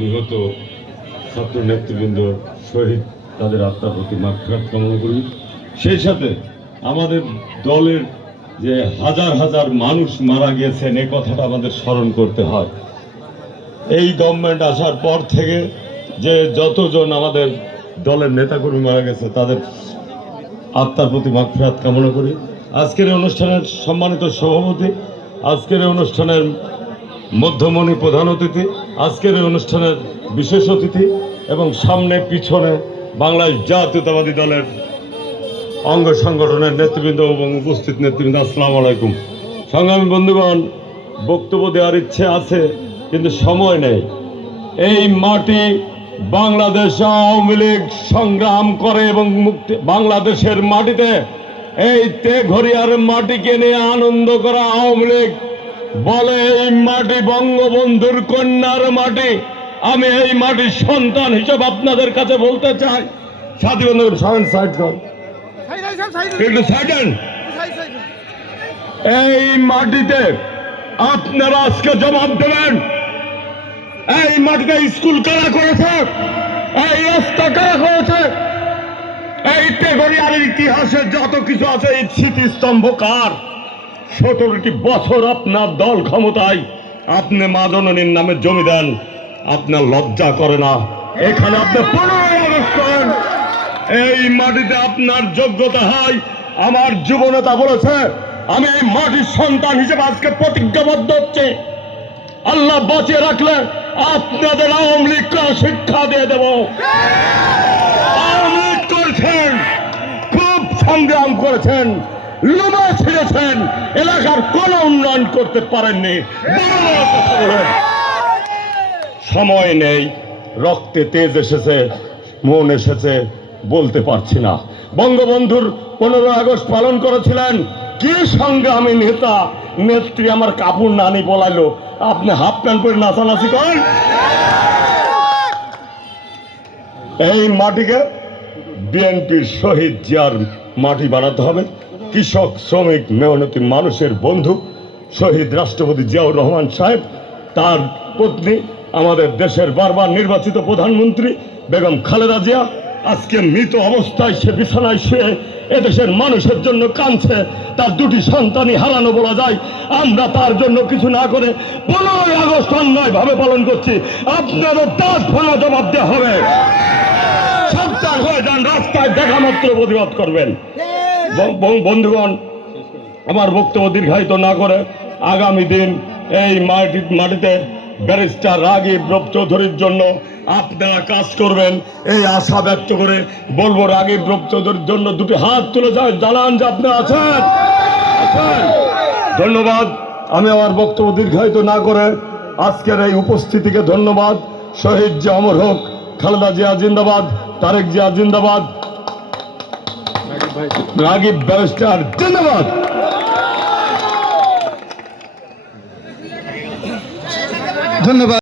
নিহত ছাত্র নেতৃবৃন্দ শহীদ, তাদের আত্মার প্রতি মাফরাত কামনা করি। সেই সাথে আমাদের দলের যে হাজার হাজার মানুষ মারা গিয়েছেন এই কথাটা আমাদের স্মরণ করতে হয়। এই গভর্নমেন্ট আসার পর থেকে যে যতজন আমাদের দলের নেতাকর্মী মারা গেছে, তাদের আত্মার প্রতি মাফরাত কামনা করি। আজকের অনুষ্ঠানের সম্মানিত সভাপতি, আজকের অনুষ্ঠানের মধ্যমণি প্রধান অতিথি, আজকের এই অনুষ্ঠানের বিশেষ অতিথি এবং সামনে পিছনে বাংলাদেশ জাতীয়তাবাদী দলের অঙ্গ সংগঠনের নেতৃবৃন্দ এবং উপস্থিত নেতৃবৃন্দ, আসসালামু আলাইকুম। সংগ্রামী বন্ধুগণ, বক্তব্য দেওয়ার ইচ্ছে আছে, কিন্তু সময় নেই। এই মাটি বাংলাদেশ আওয়ামী লীগ সংগ্রাম করে এবং মুক্তি বাংলাদেশের মাটিতে এই তেঘরিয়ার মাটিকে নিয়ে আনন্দ করা আওয়ামী লীগ বলে, এই মাটি বঙ্গবন্ধুর কন্যার মাটি। আমি এই মাটির সন্তান হিসেবে আপনাদের কাছে বলতে চাই। সাথী এই মাটিতে আপনারা আজকে জবাব দেবেন। এই মাটিতে স্কুল কারা করেছে? এই রাস্তা কারা করেছে? এই টেগরিয়ার ইতিহাসে যত কিছু আছে স্মৃতিস্তম্ভ কার? সতেরোটি বছর আপনার দল ক্ষমতায়। আপনি মা জননীর নামে জমি দেন, আপনার লজ্জা করে না। এখানে আপনি এই মাটিতে আপনার যোগ্যতা হয় আমার যুবনেতা বলেছে, আমি এই মাটির সন্তান হিসেবে আজকে প্রতিজ্ঞাবদ্ধ হচ্ছে। আল্লাহ বাঁচিয়ে রাখলে আপনাদের আওয়ামী লীগকে শিক্ষা দিয়ে দেব। আওয়ামী লীগ করেছেন, খুব সংগ্রাম করেছেন। লুমা ছিঁড়েছেন। এলাকার কোনো উন্নয়ন করতে পারেননি। সময় নেই। রক্তে তেজ এসেছে, মন এসেছে, বলতে পারছি না। বঙ্গবন্ধুর পনেরো আগস্ট পালন করেছিলেন। কি আমি নেতা? নেত্রী আমার কাপড় নানি বলাইলো আপনি হাফ প্যান্ট পরে নাচানাচি করেন? এই মাটিকে বিএনপির শহীদ জিয়ার মাটি বানাতে হবে। কৃষক, শ্রমিক, মেহনতি মানুষের বন্ধু, শহীদ রাষ্ট্রপতি জিয়াউর রহমান সাহেব, তার পত্নী, আমাদের দেশের বারবার নির্বাচিত প্রধানমন্ত্রী বেগম খালেদা জিয়া, আজকে মৃত অবস্থায় সে বিছানায় শুয়ে এদেশের মানুষের জন্য কাঁদছে, তার দুটি সন্তানই হারানো বলা যায়, আমরা তার জন্য কিছু না করে পনেরোই আগস্ট অন্যায় ভাবে পালন করছি, আপনাদের দাঁত ভাঙা জবাব দেওয়া হবে। সাবধান হয়ে যান, রাস্তায় দেখা মাত্র প্রতিবাদ করবেন। বন্ধুগণ, আমার বক্তব্য দীর্ঘায়িত না করে আগামী দিন এই মাটি, মাটিতে ব্যারিস্টার রাগিব রব চৌধুরীর জন্য আপনারা কাজ করবেন। এই আশা ব্যক্ত করে বলব রাগিব রব চৌধুরীর জন্য দুটি হাত তুলে যায় জানান যে আপনি আছেন। ধন্যবাদ। আমি আমার বক্তব্য দীর্ঘায়িত না করে আজকের এই উপস্থিতিকে ধন্যবাদ। শহীদ যে অমর হোক, খালেদা জিয়া জিন্দাবাদ, তারেক জিয়া জিন্দাবাদ রাগিব ব্যারিস্টার জিন্দাবাদ ধন্যবাদ